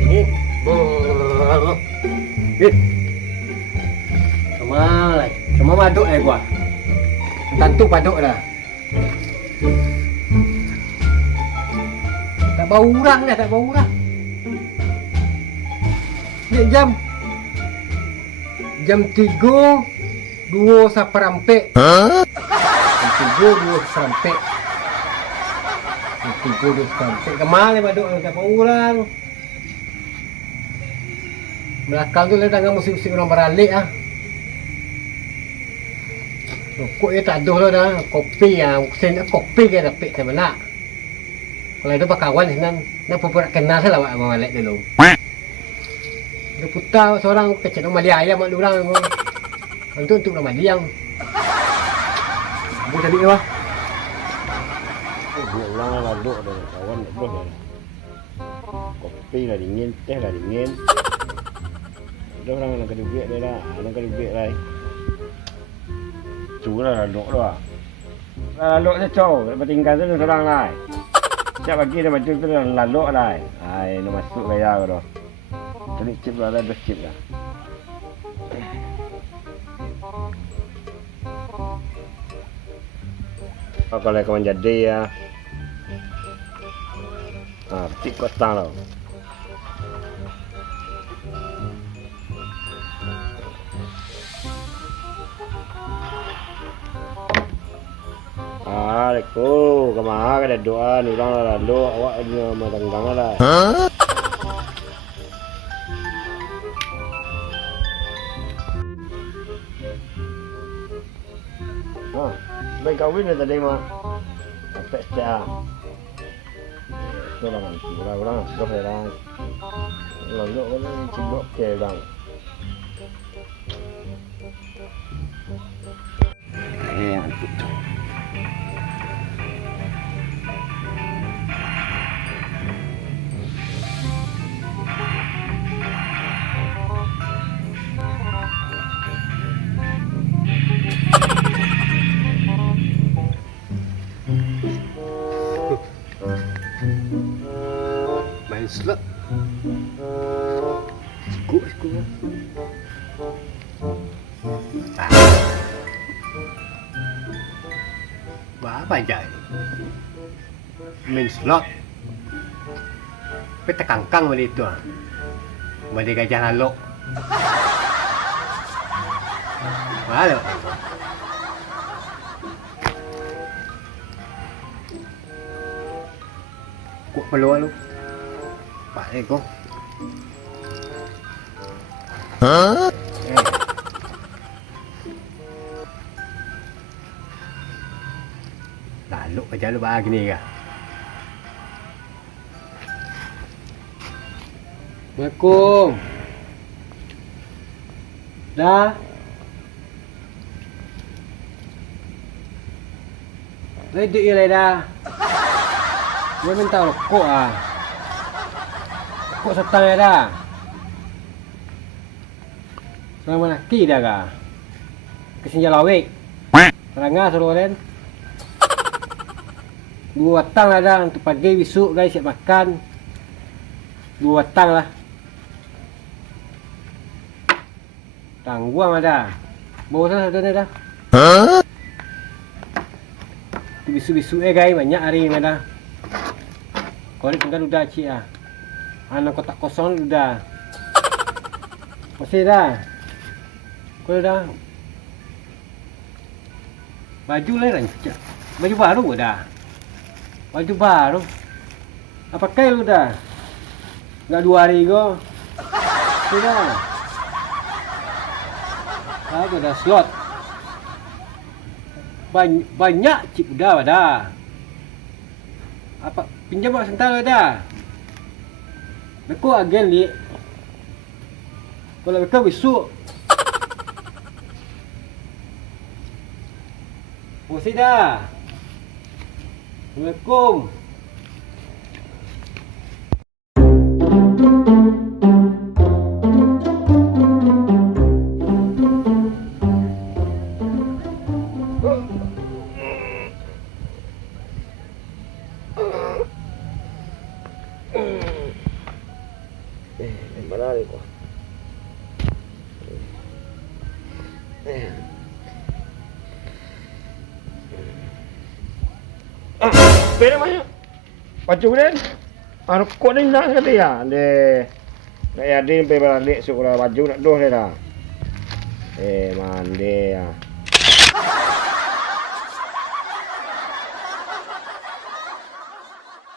Ini. Ini. Cuma maduk gua. Tentu paduk dah. Tak bau urang dah, tak bau urang. Ni jam 3 2 seperempat. Jam 3 2 seperempat. Jam 3 2 seperempat. Kemana maduk tak bau urang. Belakang tu dah tengah musim-musim orang beralik ah. Rokok dia tak ada dah. Kopi sen kopi ke tapi tak benar. Kalau itu pak kawan senan, nak pura kenal salah awak balik dulu. Dia putar seorang kecil Malia ayam mak orang. Untuk nama diang. Apa tadi wah? Dia ulang lalu ada kawan dah. Kopi lah dingin, teh lah dingin. Ada orang nak kena duit dia dah, nak kena duit lah. Cuma lalu dah. Lalu saya cow, bertingkah tu seorang lah. Siap bagi dia baju tu lalu lah. Ai, nak masuk gaya tu. Tadi chip lah, ada chip lah. Kalau kawan jadi ya. Tik kota lah. Aku kemana ada doa ni orang lalu awak ni matanggang lah. Baik kawin ni tadi mah. Sampai setiap. Itu lah kan. Orang doh orang. Lalu kan cibok ke bang. Antuk. Main slot. Cukup. Apa aja ini? Main slot. Peta kangkang balik itu. Balik gajah halok. Halo. Kok perlu lu? Pak Eko. Hah? Lalu aja lu bagi ni kah? Assalamualaikum. Dah. Ready ya dah. Dia minta rokok ah. Rokok setang ya dah. Sekarang mana ki dah kah? Kesenja lawik. Serangga suruh kan. 2 batang lah dah untuk pagi besok guys siap makan. 2 batang lah. Tangguang ada. Bawa sana satu ni dah. Bisu-bisu guys banyak hari ni dah. Korek tinggal udah cik ah. Anak kotak kosong udah. Masih dah. Kau dah. Baju lain rancak. Baju baru dah. Baju baru. Apa pakai lu dah? Enggak 2 hari go. Sudah. Aku dah slot. Banyak cip udah dah. Apa pinjam awak sebentar dah. Aku agen ni. Kalau mereka besok. Mesti dah. Assalamualaikum. ko. Pero banyak. Pacu din. Ano ko din na kata ya. Kaya din pe balik suku baju nak doh dia dah. Mande ya.